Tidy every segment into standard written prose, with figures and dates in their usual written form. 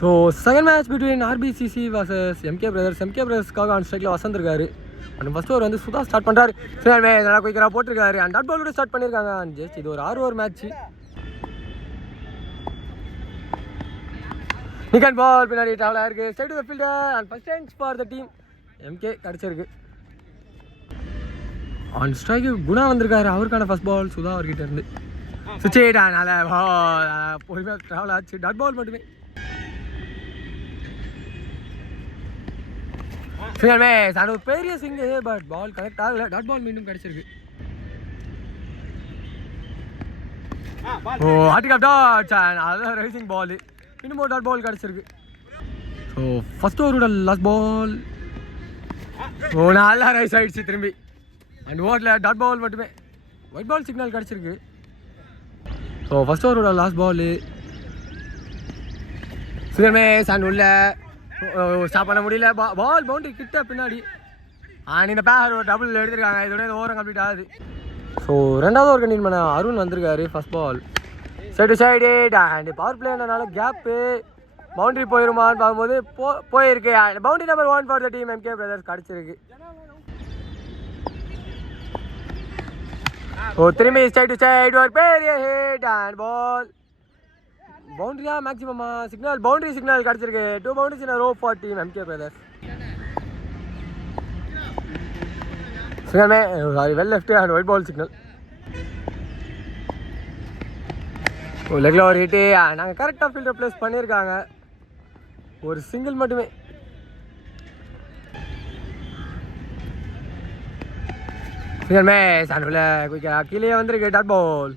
So second match between RPCC versus MK brothers. MK பிரதர்ஸ்க்காக on ஸ்ட்ரைக்கில் வசந்திருக்காரு. And first over வந்து Sudha start பண்ணுறாரு. சரி நல்லா குயிக்கராக போட்டிருக்காரு. அண்ட் டாட் பாலோட ஸ்டார்ட் பண்ணியிருக்காங்க. அண்ட் ஜஸ்ட் இது ஒரு 6 ஓவர் மேட்ச்சு. நிக்கன் பால் பின்னாடி ட்ராவல் ஆயிருக்கு. Straight to the fielder and first runs for the team. MK கிடச்சிருக்கு. ஆன் ஸ்ட்ரைக்கு குணா வந்திருக்காரு. அவருக்கான ஃபர்ஸ்ட் பால் சுதா அவர்கிட்ட இருந்து சுச்சேடா நல்ல பால் பொறுமையாக ட்ராவல் ஆச்சு. டாட் பால் மட்டுமே. சரியாமே சார் ஒரு பெரிய சிங்கு பட் பால் கனெக்ட் ஆகலை. டாட் பால் மீண்டும் கிடச்சிருக்கு. ஓ ஆர்டிகப் டாட் அதான் ரைசிங் பால். இன்னும் ஒரு டாட் பால் கிடச்சிருக்கு. ஸோ ஃபஸ்ட் ஓவரோட லாஸ்ட் பால். ஓ நல்லா ரைஸ் ஆகிடுச்சு திரும்பி. அண்ட் ஓவரில் டாட் பால் மட்டுமே. ஒயிட் பால் சிக்னல் கிடச்சிருக்கு. ஸோ ஃபஸ்ட் ஓவரோட லாஸ்ட் பால். சுகமே சாண்ட் உள்ள ஸ்டாப் பண்ண முடியல. பால் பவுண்டரி கிட்ட பின்னாடி. அண்ட் இந்த பேர் ஒரு டபுள் எடுத்திருக்காங்க. இதோட இந்த ஓவரம் கம்ப்ளீட் ஆகுது. ஸோ ரெண்டாவது ஓவர் கண்டினியூ பண்ண அருண் வந்திருக்காரு. First ball side side and power பிளேனால கேப்பு பவுண்டரி போயிருமான்னு பார்க்கும்போது போயிருக்கு. Boundary number 1 for the team MK brothers கிடச்சிருக்கு. ஓ திரும்பி சைடு சைடு ஒரு பெரிய ஹிட் அண்ட் பால். பவுண்டரியா மேக்ஸிமமா சிக்னல் பவுண்டரி சிக்னல் கிடச்சிருக்கு. 2 boundaries in a row for team MK brothers. சிக்னல்மே sorry well left and white ball signal. லெக்ல ஒரு ஹிட்டு. நாங்கள் கரெக்டாக ஃபீல்டர் ப்ளேஸ் பண்ணியிருக்காங்க. ஒரு சிங்கிள் மட்டுமே. சிக்னல்மே சாண்டுல குயிக்கா கீழே வந்திருக்கு. Dot ball.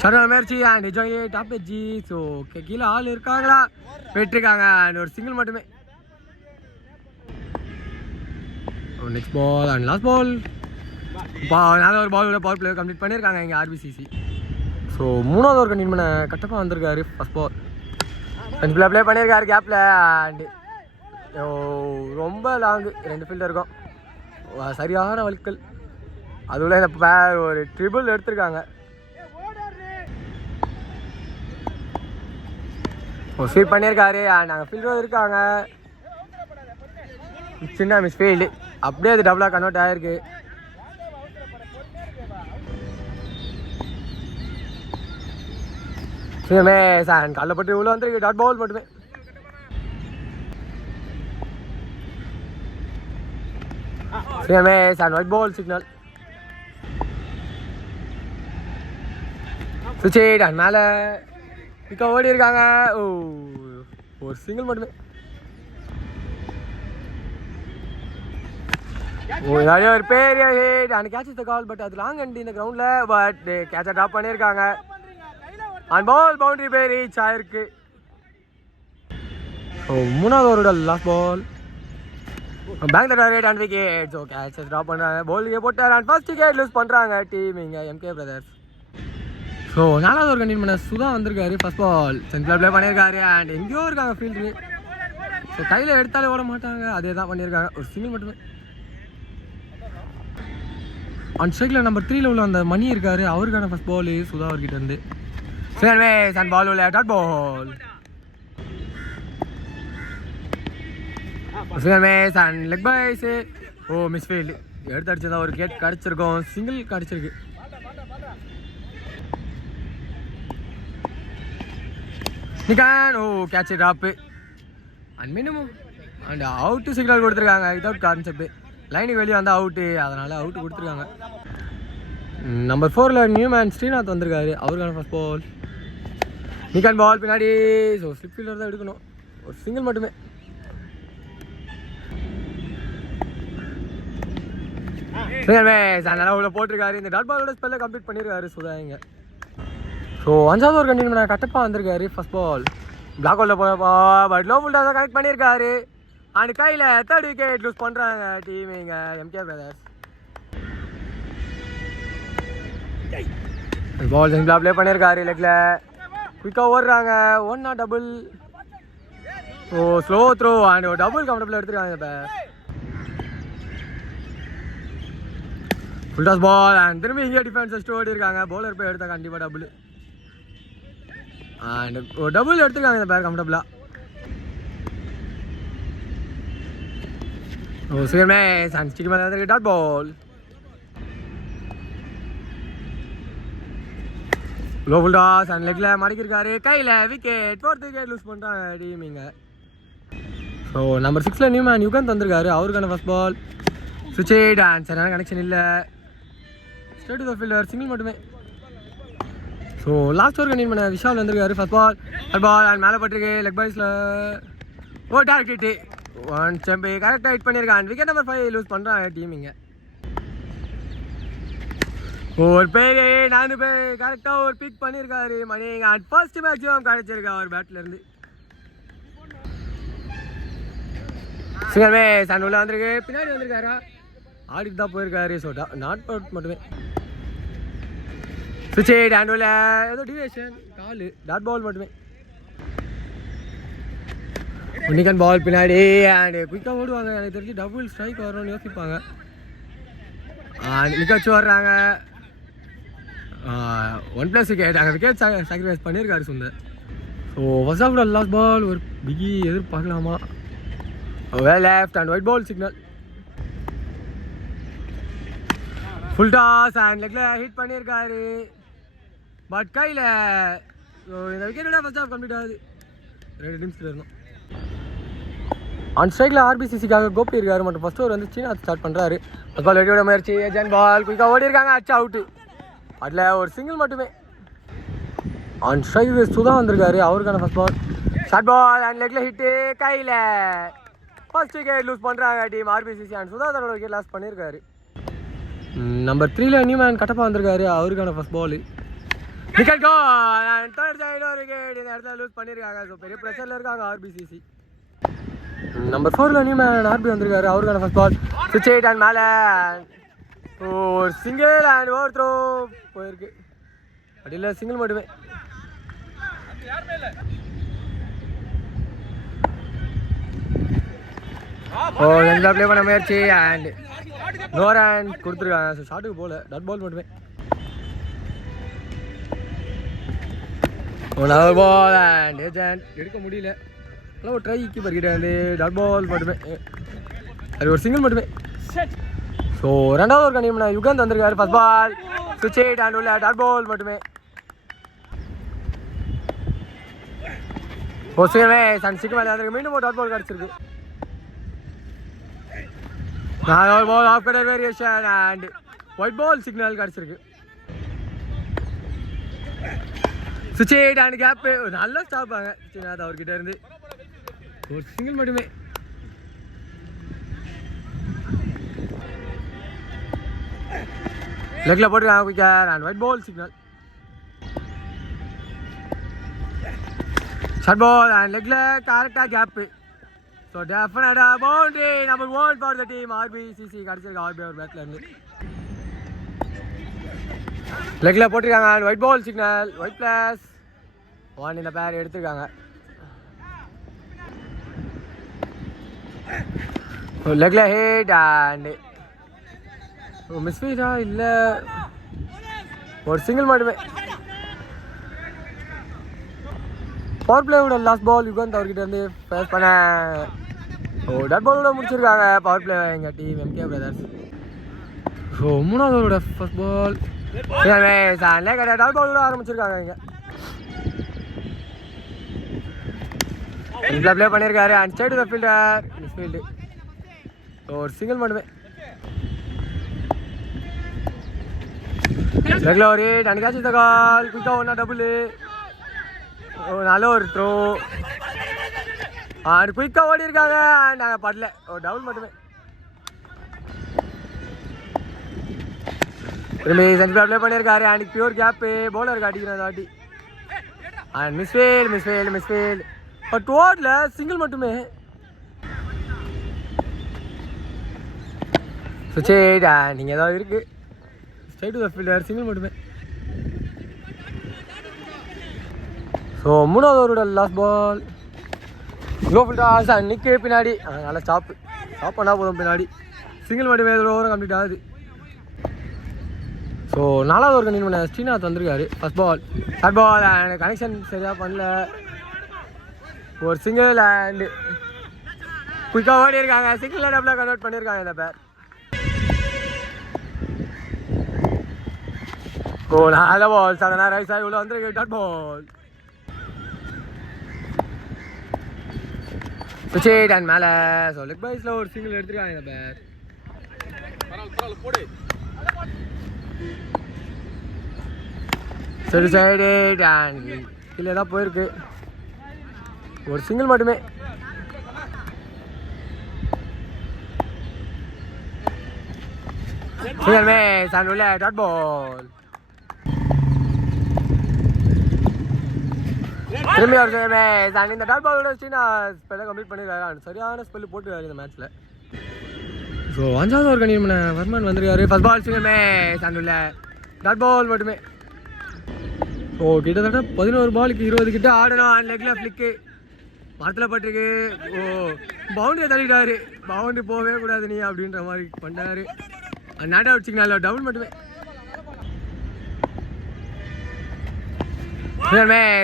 சரண முயற்சி and enjoy top edge. So கீழே ஆள் இருக்காங்களா வெட்டிருக்காங்க. அண்ட் ஒரு சிங்கிள் மட்டுமே. Next ball and last ball. நல்ல ஒரு பால் பவர் பிளே கம்ப்ளீட் பண்ணியிருக்காங்க இங்கே ஆர்பிசிசி. ஸோ மூணாவது ஓவர் கண்டினியூ பண்ண கட்டப்பா வந்திருக்காரு. ஃபர்ஸ்ட் பால் ரெண்டு ப்ளே பண்ணியிருக்காரு கேப்பில். அண்டு ரொம்ப லாங்கு 2 ஃபீல்டர் இருக்கும். சரியான வழுக்கல். அதுக்குள்ளே இந்த ஒரு ட்ரிபிள் எடுத்திருக்காங்க. ஸ்வீப் பண்ணியிருக்காரு. நாங்கள் ஃபீல்டரும் இருக்காங்க. சின்ன மிஸ் ஃபீல்டு அப்படியே அது டபுளாக கன்வெர்ட் ஆகிருக்கு. சரிமே சார் கல்லப்பட்டு உள்ள வந்துருக்கு. டாட் பால் மட்டுமே. சரிமே சார் ஒயிட் பால் சிக்னல். சுச்சேட் அண்ட் மேலே பிக்கா ஓடி இருக்காங்க. ஓ ஒரு சிங்கிள் மட்டுமே. நிறைய ஒரு பெரிய hit and catch the call. But அது லாங் அண்ட் இந்த கிரவுண்டில் பட் கேட்சை ட்ராப் பண்ணியிருக்காங்க. அண்ட் பால் பவுண்டரி போய் ரீச் ஆயிருக்கு. ஸோ மூணாவது ஓவரோட last ball. Bank target and wicket. So catches drop பண்ணுறாங்க. பால்கே போட்டார் அண்ட் ஃபர்ஸ்ட் விக்கெட் லூஸ் பண்ணுறாங்க டீம் இங்கே எம்கே பிரதர்ஸ். ஸோ நாலாவது ஒரு கண்டினியூ பண்ண சுதா வந்திருக்காரு. ஃபர்ஸ்ட் பால் சென்ட்ரல் ப்ளே பண்ணியிருக்காரு. அண்ட் எங்கேயோ இருக்காங்க ஃபீல்டு. ஸோ கையில் எடுத்தாலே ஓட மாட்டாங்க. அதே தான் பண்ணியிருக்காங்க. ஒரு சிங்கிள் மட்டுமே. அண்ட் ஸ்ட்ரைக்கில் நம்பர் 3 உள்ள அந்த மணி இருக்காரு. அவருக்கான ஃபர்ஸ்ட் பால் சுதா அவர்கிட்ட இருந்து. சரி அண்ட் பால் உள்ள dot ball. And leg byes. Oh miss field எடுத்து அடிச்சதா ஒரு கேட் கிடச்சிருக்கோம். சிங்கிள் கிடச்சிருக்கு. நிக்கான். Oh catch drop and minimum and out signal கொடுத்துருக்காங்க. Without concept. லைனுக்கு வெளியே வந்தால் அவுட்டு. அதனால் அவுட்டு கொடுத்துருக்காங்க. நம்பர் 4 நியூமேன் ஸ்ரீநாத் வந்திருக்காரு. அவருக்கான ஃபர்ஸ்ட் பால். நிக்கான் பால் பின்னாடி. ஸோ ஸ்லிப் ஃபீல்டர் தான் எடுக்கணும். ஒரு சிங்கிள் மட்டுமே. நல்லா உள்ள போட்டிருக்காரு. இந்த டாட் பாலோட ஸ்பெல்லை கம்ப்ளீட் பண்ணியிருக்காரு சுதா இங்கே. ஸோ 5வது ஓவர் கண்டினியூ பண்ண கட்டப்பா வந்திருக்காரு. ஃபர்ஸ்ட் பால் பிளாக் ஹோல்ல போயப்பா பட் லோ ஃபுல்டாக தான் கனெக்ட் பண்ணியிருக்காரு. அண்ட் கையில் 3rd விக்கெட் லூஸ் பண்ணுறாங்க டீம் இங்கே எம்கே பிரதர்ஸ். பால் சிங்கிளாக ப்ளே பண்ணியிருக்காரு. லெக்கில் குயிக்காக ஓடுறாங்க. 1 double. Oh slow throw and ஒரு டபுள் கம்ஃபர்டபுள் எடுத்துருக்காங்க. இப்போ ஃபுல் டாஸ் பால் அண்ட் திரும்பி இங்கே டிஃபென்ஸ் ஓடி இருக்காங்க. பவுலர் போய் எடுத்தால் கண்டிப்பாக டபுள். அண்ட் ஒரு டபுள் எடுத்துருக்காங்க இந்த பேர் கம்ஃபர்டபுளாக. ஓ சீக்கிரமே சன்ஸ்டிக் மேலே வந்துருக்கு. Dot ball low full toss and லெக்கில் மடக்கிருக்காரு. கையில் விக்கெட். 4th விக்கெட் லூஸ் பண்ணுறாங்க டீம் இங்கே. ஸோ நம்பர் 6 நியூமேன் யுகந்த் வந்திருக்காரு. அவருக்கான ஃபர்ஸ்ட் பால். சுவிட்ச் டான்ஸ் சரியான கனெக்ஷன் இல்லை. Straight to the fielder single மட்டுமே. ஸோ லாஸ்ட் ஓவர் கண்டினியூ பண்ண விஷால் வந்திருக்காரு. ஃபர்ஸ்ட் பால் அண்ட் மேலே பட்டிருக்கு லெக் பாய்ஸில். Oh direct hit. 1 ஸ்டெம்பு கரெக்டாக ஹிட் பண்ணியிருக்கான். விக்கெட் நம்பர் 5 லூஸ் பண்ணுறாங்க டீம் இங்கே. ஒரு பேர் 4 பேர் கரெக்டாக ஒரு பிக் பண்ணியிருக்காரு மணி. அண்ட் ஃபர்ஸ்ட் மேக்ஸிமம் கிடைச்சிருக்கு அவர் பேட்லேருந்து. சிங்கமே சன் உள்ள வந்திருக்கு. பின்னாடி வந்திருக்காரா ஆடிட்டு தான் போயிருக்காரு. ஸோ நாட் அவுட் மட்டுமே. சுவிட்ச் ஹேண்டுல ஏதோ டிவியேஷன் காலு. டாட் பால் மட்டுமே. உன்னிகன் பால் பின்னாடி அண்ட் குயிக்காக ஓடுவாங்க. எனக்கு தெரிஞ்சு டபுள் ஸ்ட்ரைக் வரணும்னு யோசிப்பாங்க. நிக்க வச்சு வர்றாங்க. 1+ விக்கெட். அங்கே விக்கெட் சாக்ரிஃபைஸ் பண்ணியிருக்காரு Sundar. So first of last ball ஒரு பிகி எதிர்பார்க்கலாமா? Well left and white ball signal. Full toss and லெக்கில் ஹிட் பண்ணியிருக்காரு. பட் கையில் இந்த விக்கெட்டோட ஃபர்ஸ்ட் ஆஃப் கம்ப்ளீட் ஆகுது. 2 நிமிஷத்தில் இருந்தோம். ஆன் ஸ்ட்ரைக்கில் ஆர்பிசிசிக்காக கோப்பி இருக்காரு. மற்றும் ஃபர்ஸ்ட் ஓவர் வந்து சீனா ஸ்டார்ட் பண்ணுறாரு. ஃபர்ஸ்ட் பால் வெட்டியோட முயற்சி. ஏஜன் பால் குயிக்காக ஓடி இருக்காங்க. அச்சா அவுட்டு. அதில் ஒரு சிங்கிள் மட்டுமே. ஆன் ஸ்ட்ரைக் சுதா வந்திருக்காரு. அவருக்கான first ball. Short ball and லெக்கில் ஹிட்டு. கையில் ஃபர்ஸ்ட் விக்கெட் லூஸ் பண்ணுறாங்க டீம் ஆர்பிசிசி. அண்ட் சுதா தன்னோட விக்கெட் லாஸ் பண்ணியிருக்காரு. நம்பர் 3 நியூமேன் கட்டப்பா வந்திருக்காரு. அவருக்கான ஃபர்ஸ்ட் பால். விக்கெட் கோல் அண்ட் தேர்ட் சைடு ஒரு விக்கெட் இந்த இடத்துல லூஸ் பண்ணியிருக்காங்க. ஸோ பெரிய ப்ரெஷரில் இருக்காங்க ஆர்பிசிசி. நம்பர் 4 நியூமேன் ஆர்பி வந்திருக்காரு. அவருக்கான ஃபர்ஸ்ட் பால். சுவிட்ச் ஹிட் அண்ட் மேலே ஒரு சிங்கிள் அண்ட் ஓவர் த்ரோ போயிருக்கு. அப்படி இல்லை சிங்கிள் மட்டுமே. ஓ எந்த ப்ளே பண்ண முயற்சி அண்ட் நோ ரன் கொடுத்துருக்காங்க. ஸோ ஷாட்டுக்கு போகல. டாட் பால் மட்டுமே. ஒரு பால் அண்ட் ஏஜென்ட் எடுக்க முடியல. நல்லா ஒரு ட்ரை கீப்பர் கிட்ட வந்து டாட் பால் மட்டுமே. அது ஒரு சிங்கிள் மட்டுமே. ஸோ 2வது ஓவர் கண்டிப்பாக யுகந்த் வந்திருக்காரு. ஃபர்ஸ்ட் பால் சுவிட்ச் ஹிட் அண்ட் உள்ள டாட் பால் மட்டுமே. ஓ சீக்கிரமே சன் சிக்கு மேலே வந்திருக்கு. மீண்டும் ஒரு டாட் பால் கிடச்சிருக்கு. 4வது ball off cutter variation and white ball signal கிடச்சிருக்கு. சுவிட்ச் ஹிட் அண்ட் கேப்பு. நல்லா ஸ்டாப்பாங்க ஸ்ரீநாத் அவர்கிட்ட இருந்து. ஒரு சிங்கிள் மட்டுமே. லெக்கில் போட்டுருக்காங்க quicker and white ball signal. Short ball and லெக்கில் கரெக்டாக கேப்பு. ஸோ டெஃபினட்டாக boundary number 1 for the team RBCC கிடச்சிருக்கு. ஆர்பி அவர் பேட்டில் இருந்து லெக்கில் போட்டிருக்காங்க and white ball signal. Wide plus 1 இந்த பேர் எடுத்துருக்காங்க. லெக்கில் ஹிட் அண்ட் மிஸ்ஃபீடா இல்லை ஒரு சிங்கிள் மட்டுமே. பவர் பிளேயோட லாஸ்ட் பால் யுகந்த் அவர்கிட்ட இருந்து ஃபேஸ் பண்ண டாட் பாலோட முடிச்சிருக்காங்க பவர் பிளே எங்கள் டீம் எம்கே பிரதர்ஸ். ஸோ 3வது ஓவரோட ஃபர்ஸ்ட் பால் டாட் பாலோட ஆரம்பிச்சிருக்காங்க. இங்கே ப்ளே பண்ணியிருக்காரு and straight to the fielder misfield. ஒரு சிங்கிள் மட்டுமே. லெக்கில் ஒரு ஹிட் அண்ட் கேட்ச் த கால். குயிக்காக ஒன்றா டபுள். நல்ல ஒரு த்ரோ அண்ட் குயிக்காக ஓடி இருக்காங்க அண்ட் நாங்கள் படல. ஒரு டபுள் மட்டுமே. திரும்பி சென்டர் ப்ளே பண்ணியிருக்காரு அண்ட் பியூர் கேப்பு. பவுலருக்கு அடிக்கிற தாட்டி அண்ட் மிஸ்ஃபீல்டு. பட் ஓடல சிங்கிள் மட்டுமே. சுவிட்ச் அண்ட் நீங்கள் ஏதாவது இருக்குது. Straight to the fielder single மட்டுமே. ஸோ 3வது ஓவரோட last ball. Low full toss and நிற்கு பின்னாடி. நல்லா ஸ்டாப் பண்ணால் போதும் பின்னாடி. சிங்கிள் மட்டுமே. ஓவரும் கம்ப்ளீட் ஆகுது. ஸோ 4வது ஓவர் கண்டினியூ பண்ண ஸ்ரீநாத் வந்திருக்காரு. First ball short ball and connection சரியாக பண்ணல. ஒரு சிங்கிள் அண்ட் குயிக்காக ஓடி இருக்காங்க. சிங்கிள் டபுளாக கன்வெர்ட் பண்ணியிருக்காங்க இந்த பேர். ஓ 4 பால் சடனாக ரைஸ் ஆகி உள்ள வந்துருக்கு. டாட் பால் சுச்சேட் அண்ட் மேலே. ஸோ லெக் பைஸில் ஒரு சிங்கிள் எடுத்துருக்காங்க இந்த பேர். சரி சைடு அண்ட் கீழே தான் போயிருக்கு. ஒரு சிங்கிள் மட்டுமே. சிங்கிள்மே சான் உள்ள டாட் பால். திரும்பி ஒரு சிங்கிள்மே சான். இந்த டாட் பாலோட ஸ்ரீநாத் ஸ்பெல்லை கம்ப்ளீட் பண்ணிருக்காரு. சரியான ஸ்பெல் போட்டுருக்காரு இந்த மேட்ச்சில். ஸோ 5வது ஓவர் கண்டினியூ பண்ண வர்மன் வந்திருக்காரு. ஃபர்ஸ்ட் பால் சிங்கிள்மே சான் உள்ள டாட் பால் மட்டுமே. ஓ கிட்டத்தட்ட 11 பாலுக்கு 20 கிட்ட ஆடணும். அண்ட் லெக்கில் ஃப்ளிக்கு மரத்தில் பட்டிருக்கு. ஓ பவுண்டரியை தள்ளிட்டாரு. பவுண்டரி போகவே கூடாது நீ அப்படின்ற மாதிரி பண்ணாரு. நாட் அவுட் சிக்னல் டபுள் மட்டுமே.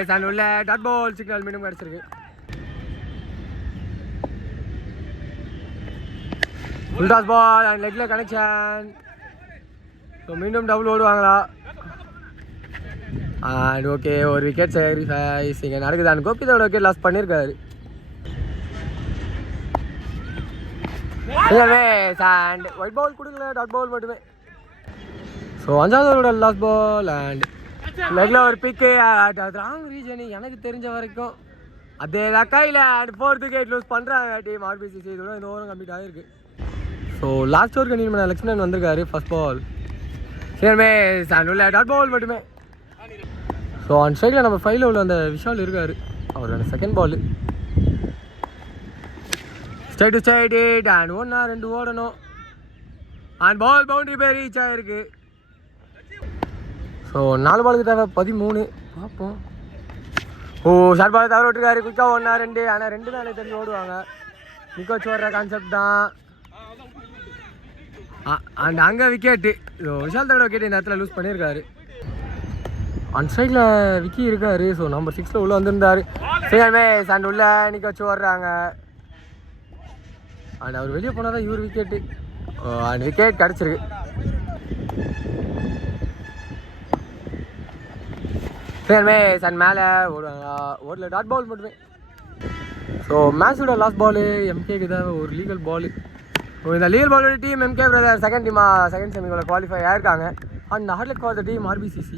சான் உள்ள டாட் பால் சிக்னல் மீண்டும் கிடச்சிருக்கு. ஃபுல் டாஸ் பால் அண்ட் லெக்கில் கனெக்ஷன். ஸோ மீண்டும் டபுள் ஓடுவாங்களா? அண்ட் ஓகே ஒரு விக்கெட் சாக்ரிஃபைஸ் இங்கே நடக்குது. அண்ட் கோபிதோட விக்கெட் லாஸ் பண்ணியிருக்காரு. அண்ட் ஒயிட் பால் கொடுக்கல. டாட் பால் மட்டுமே. ஸோ 5வது ஓவரோட லாஸ்ட் பால் அண்ட் லெக்கில் ஒரு பிக்கு. ராங் ரீஜன் எனக்கு தெரிஞ்ச வரைக்கும் அதே லக்காயில். அண்ட் 4th விக்கெட் லூஸ் பண்ணுறாங்க டீம் RBCC. இதோட இந்த ஓவரும் கம்ப்ளீட் ஆகிருக்கு. ஸோ லாஸ்ட் ஓவர் கண்டினியூ பண்ண லக்ஷ்மணன் வந்திருக்காரு. ஃபர்ஸ்ட் பால் சரிமே சான் உள்ள டாட் பால் மட்டுமே. ஸோ ஆன் ஸ்ட்ரைக்கில் நம்ம 5ல் உள்ள அந்த விஷால் இருக்கார். அவரோட second ball straight to straight it and 1-2 ஓடணும். அண்ட் பால் பவுண்டரி போய் ரீச் ஆகிருக்கு. ஸோ 4 பாலுக்கு தேவை 13. பார்ப்போம். ஓ ஷார்ட் பால் தவறு விட்டுருக்காரு. குயிக்காக 1-2. ஆனால் 2 தான் எனக்கு தெரிஞ்சு ஓடுவாங்க. நிக்கோச் ஓடுற கான்செப்ட் தான். அண்ட் அங்கே விக்கெட்டு. ஸோ விஷால் தரோட விக்கெட் இந்த இடத்துல லூஸ் பண்ணியிருக்காரு. அன் சைடில் விக்கி இருக்காரு. ஸோ நம்பர் 6ல் உள்ளே வந்திருந்தார். சரியாமே சாண்ட் உள்ள நிக்கோச் ஓடுறாங்க. அண்ட் அவர் வெளியே போனால் தான் இவர் விக்கெட்டு. அண்ட் விக்கெட் கிடச்சிருக்கு. சரியாமே சாண்ட் மேலே ஓடுவாங்களா? ஓடல. டாட் பால் மட்டுமே. ஸோ மேட்சோட லாஸ்ட் பாலு எம்கேக்கு தான் ஒரு லீகல் பாலு. ஸோ இந்த லீகல் பாலோட டீம் எம்கே பிரதர் செகண்ட் செமிக்குள்ள குவாலிஃபை ஆயிருக்காங்க. And hard luck for the team RBCC.